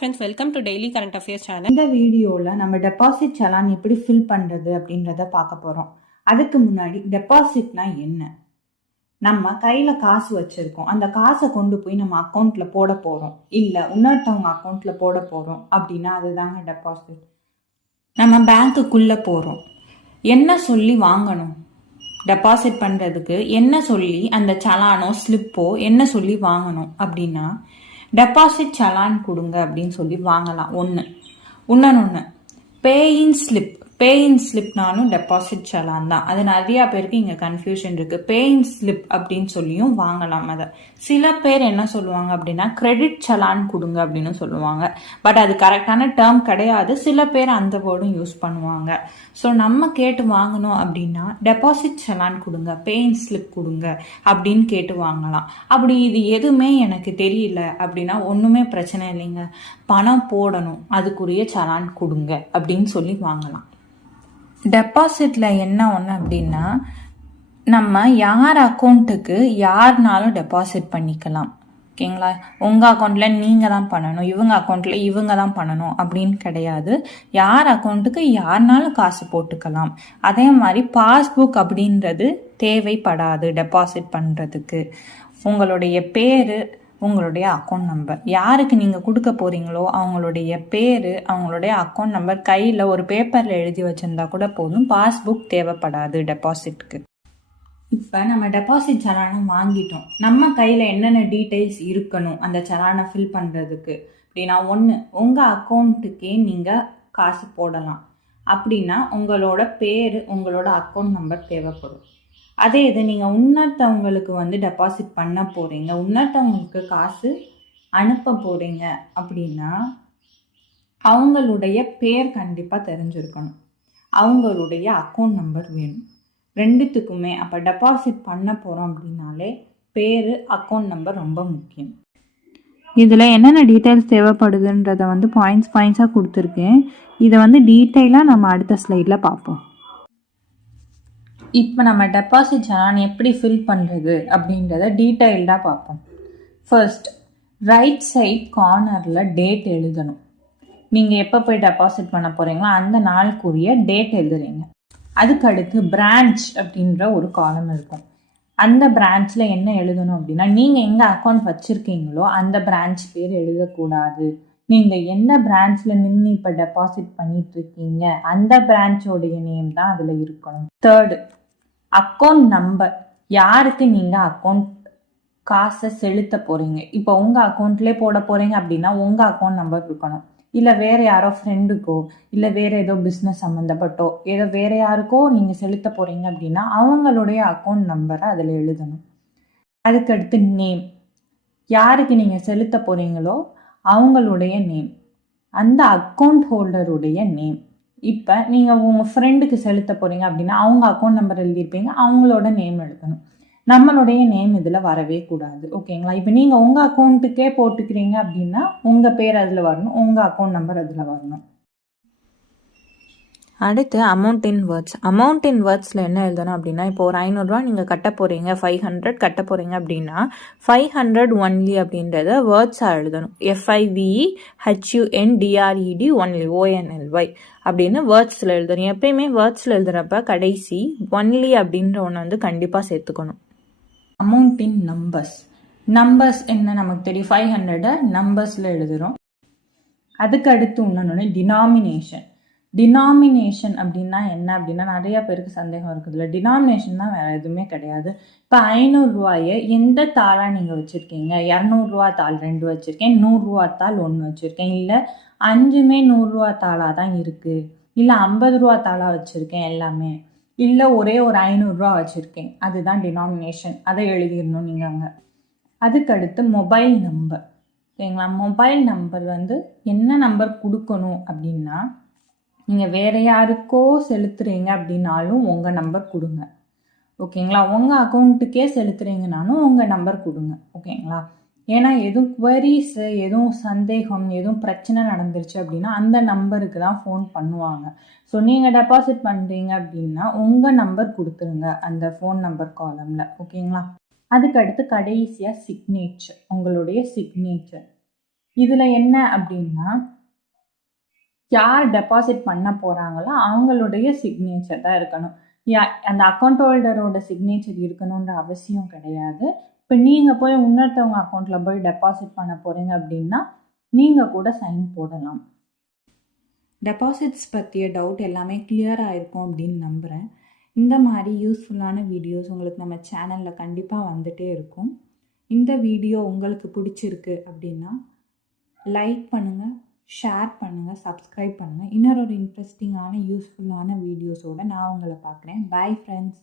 friends, welcome to Daily Current Affairs channel. இந்த வீடியோவில் நம்ம டெபாசிட் சலான் எப்படி ஃபில் பண்ணுறது அப்படின்றத பார்க்க போகிறோம். அதுக்கு முன்னாடி டெபாசிட்னா என்ன? நம்ம கையில் காசு வச்சுருக்கோம், அந்த காசை கொண்டு போய் நம்ம அக்கௌண்ட்டில் போட போகிறோம், இல்லை இன்னொருத்தவங்க அக்கௌண்ட்டில் போட போகிறோம் அப்படின்னா அதுதாங்க டெபாசிட். நம்ம பேங்க்குக்குள்ளே போகிறோம், என்ன சொல்லி வாங்கணும்? டெபாசிட் பண்ணுறதுக்கு என்ன சொல்லி அந்த சலானோ ஸ்லிப்போ என்ன சொல்லி வாங்கணும் அப்படின்னா டெபாசிட் சலான் கொடுங்க அப்படின்னு சொல்லி வாங்கலாம். இன்னொன்று பேயின் ஸ்லிப்னாலும் டெபாசிட் சலான் தான். அது நிறையா பேருக்கு இங்கே கன்ஃபியூஷன் இருக்குது. பேயின் ஸ்லிப் அப்படின்னு சொல்லியும் வாங்கலாம். அதை சில பேர் என்ன சொல்லுவாங்க அப்படின்னா கிரெடிட் சலான் கொடுங்க அப்படின்னு சொல்லுவாங்க. பட் அது கரெக்டான டேர்ம் கிடையாது. சில பேர் அந்த வேர்டும் யூஸ் பண்ணுவாங்க. ஸோ நம்ம கேட்டு வாங்கணும் அப்படின்னா டெபாசிட் சலான் கொடுங்க, பேயின் ஸ்லிப் கொடுங்க அப்படின்னு கேட்டு வாங்கலாம். அப்படி இது எதுவுமே எனக்கு தெரியல அப்படின்னா ஒன்றுமே பிரச்சனை இல்லைங்க, பணம் போடணும், அதுக்குரிய சலான் கொடுங்க அப்படின்னு சொல்லி வாங்கலாம். டெபாசிட்டில் என்ன ஒன்று அப்படின்னா நம்ம யார் அக்கௌண்ட்டுக்கு யாருனாலும் டெபாசிட் பண்ணிக்கலாம். ஓகேங்களா? உங்கள் அக்கௌண்ட்டில் நீங்கள் தான் பண்ணணும், இவங்க அக்கௌண்ட்டில் இவங்க தான் பண்ணணும் அப்படின்னு கிடையாது. யார் அக்கௌண்ட்டுக்கு யாருனாலும் காசு போட்டுக்கலாம். அதே மாதிரி பாஸ்புக் அப்படின்றது தேவைப்படாது டெபாசிட் பண்ணுறதுக்கு. உங்களுடைய பேர், உங்களுடைய அக்கௌண்ட் நம்பர், யாருக்கு நீங்கள் கொடுக்க போகிறீங்களோ அவங்களுடைய பேர், அவங்களுடைய அக்கௌண்ட் நம்பர் கையில் ஒரு பேப்பரில் எழுதி வச்சுருந்தா கூட போதும். பாஸ்புக் தேவைப்படாது டெபாசிட்க்கு. இப்போ நம்ம டெபாசிட் சலானம் வாங்கிட்டோம். நம்ம கையில் என்னென்ன டீட்டெயில்ஸ் இருக்கணும் அந்த சலானை ஃபில் பண்ணுறதுக்கு அப்படின்னா, உங்கள் அக்கௌண்ட்டுக்கே நீங்கள் காசு போடலாம் அப்படின்னா உங்களோட பேர், உங்களோட அக்கௌண்ட் நம்பர் தேவைப்படும். அதே இது நீங்கள் இன்னொருத்தவங்களுக்கு டெபாசிட் பண்ண போகிறீங்க, இன்னொருத்தவங்களுக்கு காசு அனுப்ப போகிறீங்க அப்படின்னா அவங்களுடைய பேர் கண்டிப்பாக தெரிஞ்சிருக்கணும், அவங்களுடைய அக்கௌண்ட் நம்பர் வேணும், ரெண்டுத்துக்குமே. அப்போ டெபாசிட் பண்ண போகிறோம் அப்படின்னாலே பேர், அக்கௌண்ட் நம்பர் ரொம்ப முக்கியம். இதில் என்னென்ன டீட்டெயில்ஸ் தேவைப்படுதுன்றதை பாயிண்ட்ஸாக கொடுத்துருக்கேன். இதை டீட்டெயிலாக நம்ம அடுத்த ஸ்லைடில் பார்ப்போம். இப்போ நம்ம டெபாசிட் சலான் எப்படி ஃபில் பண்ணுறது அப்படின்றத டீட்டெயில்டாக பார்ப்போம். ஃபர்ஸ்ட், ரைட் சைட் கார்னரில் டேட் எழுதணும். நீங்கள் எப்போ போய் டெபாசிட் பண்ண போகிறீங்களோ அந்த நாளுக்குரிய டேட் எழுதுறீங்க. அதுக்கடுத்து பிரான்ச் அப்படின்ற ஒரு காலம் இருக்கும். அந்த பிரான்ச்சில் என்ன எழுதணும் அப்படின்னா, நீங்கள் எங்கே அக்கௌண்ட் வச்சுருக்கீங்களோ அந்த பிரான்ச் பேர் எழுதக்கூடாது. நீங்கள் எந்த பிரான்ச்சில் நின்று இப்போ டெபாசிட் பண்ணிகிட்ருக்கீங்க அந்த பிரான்ச்சோடைய நேம் தான் அதில் இருக்கணும். தேர்டு, அக்கௌண்ட் நம்பர், யாருக்கு நீங்கள் அக்கௌண்ட் காசை செலுத்த போகிறீங்க. இப்போ உங்கள் அக்கௌண்ட்லேயே போட போகிறீங்க அப்படின்னா உங்கள் அக்கௌண்ட் நம்பர் இருக்கணும். இல்லை வேறு யாரோ ஃப்ரெண்டுக்கோ, இல்லை வேறு ஏதோ பிஸ்னஸ் சம்மந்தப்பட்டோ ஏதோ வேறு யாருக்கோ நீங்கள் செலுத்த போகிறீங்க அப்படின்னா அவங்களுடைய அக்கௌண்ட் நம்பரை அதில் எழுதணும். அதுக்கடுத்து நேம், யாருக்கு நீங்கள் செலுத்த போகிறீங்களோ அவங்களுடைய நேம், அந்த அக்கௌண்ட் ஹோல்டருடைய நேம். இப்போ நீங்கள் உங்கள் ஃப்ரெண்டுக்கு செலுத்த போகிறீங்க அப்படின்னா அவங்க அக்கௌண்ட் நம்பர் எழுதியிருப்பீங்க, அவங்களோட நேம் எழுதணும். நம்மளுடைய நேம் இதில் வரவே கூடாது. ஓகேங்களா? இப்போ நீங்கள் உங்கள் அக்கௌண்ட்டுக்கே போட்டுக்கிறீங்க அப்படின்னா உங்கள் பேர் அதில் வரணும், உங்கள் அக்கௌண்ட் நம்பர் அதில் வரணும். அடுத்து அமௌண்ட் இன் வேர்ட்ஸில் என்ன எழுதணும் அப்படின்னா, இப்போ ஒரு 500 ரூபா நீங்கள் கட்ட போகிறீங்க, 500 கட்ட போகிறீங்க அப்படின்னா 500 ஒன்லி அப்படின்றத வேர்ட்ஸாக எழுதணும். FIVEHUNDRED ஒன்லி, ONLY அப்படின்னு வேர்ட்ஸில் எழுதணும். எப்பயுமே வேர்ட்ஸில் எழுதுறப்ப கடைசி ஒன்லி அப்படின்ற ஒன்று கண்டிப்பாக சேர்த்துக்கணும். அமௌண்ட் இன் நம்பர்ஸ் என்ன நமக்கு தெரியும், 500 நம்பர்ஸில் எழுதுகிறோம். அதுக்கு அடுத்து இன்னொன்று டினாமினேஷன் அப்படின்னா என்ன அப்படின்னா நிறைய பேருக்கு சந்தேகம் இருக்குதுல்ல. டினாமினேஷன் தான் வேறு எதுவுமே கிடையாது. இப்போ 500 ரூபாயை எந்த தாளாக நீங்கள் வச்சுருக்கீங்க, 200 ரூபா தாள் 2 வச்சுருக்கேன், 100 ரூபா தாள் 1 வச்சுருக்கேன், இல்லை 5மே 100 ரூபா தாளாக தான் இருக்குது, இல்லை 50 ரூபா தாளாக வச்சுருக்கேன் எல்லாமே, இல்லை ஒரே ஒரு 500 ரூபா வச்சுருக்கேன், அதுதான் டினாமினேஷன். அதை எழுதிடணும் நீங்கள் அங்கே. அதுக்கடுத்து மொபைல் நம்பர். சரிங்களா? மொபைல் நம்பர் என்ன நம்பர் கொடுக்கணும் அப்படின்னா, நீங்கள் வேறு யாருக்கோ செலுத்துறீங்க அப்படின்னாலும் உங்கள் நம்பர் கொடுங்க. ஓகேங்களா? உங்கள் அக்கௌண்ட்டுக்கே செலுத்துறீங்கனாலும் உங்கள் நம்பர் கொடுங்க. ஓகேங்களா? ஏன்னா எதுவும் குவரிஸு, எதுவும் சந்தேகம், எதுவும் பிரச்சனை நடந்துருச்சு அப்படின்னா அந்த நம்பருக்கு தான் ஃபோன் பண்ணுவாங்க. ஸோ நீங்கள் டெபாசிட் பண்ணுறீங்க அப்படின்னா உங்கள் நம்பர் கொடுத்துருங்க அந்த ஃபோன் நம்பர் காலமில். ஓகேங்களா? அதுக்கடுத்து கடைசியாக சிக்னேச்சர், உங்களுடைய சிக்னேச்சர். இதில் என்ன அப்படின்னா, யார் டெபாசிட் பண்ண போகிறாங்களோ அவங்களுடைய சிக்னேச்சர் தான் இருக்கணும். அந்த அக்கௌண்ட் ஹோல்டரோட சிக்னேச்சர் இருக்கணுன்ற அவசியம் கிடையாது. இப்போ நீங்கள் போய் இன்னொருத்தவங்க அக்கௌண்ட்டில் போய் டெபாசிட் பண்ண போகிறீங்க அப்படின்னா நீங்கள் கூட சைன் போடலாம். டெபாசிட்ஸ் பற்றிய டவுட் எல்லாமே கிளியராக இருக்கும் அப்படின்னு நம்புகிறேன். இந்த மாதிரி யூஸ்ஃபுல்லான வீடியோஸ் உங்களுக்கு நம்ம சேனலில் கண்டிப்பாக வந்துகிட்டே இருக்கும். இந்த வீடியோ உங்களுக்கு பிடிச்சிருக்கு அப்படின்னா லைக் பண்ணுங்கள், ஷேர் பண்ணுங்கள், சப்ஸ்கிரைப் பண்ணுங்கள். இன்னொரு இன்ட்ரெஸ்டிங்கான யூஸ்ஃபுல்லான வீடியோஸோடு நான் உங்களை பார்க்குறேன். Bye friends.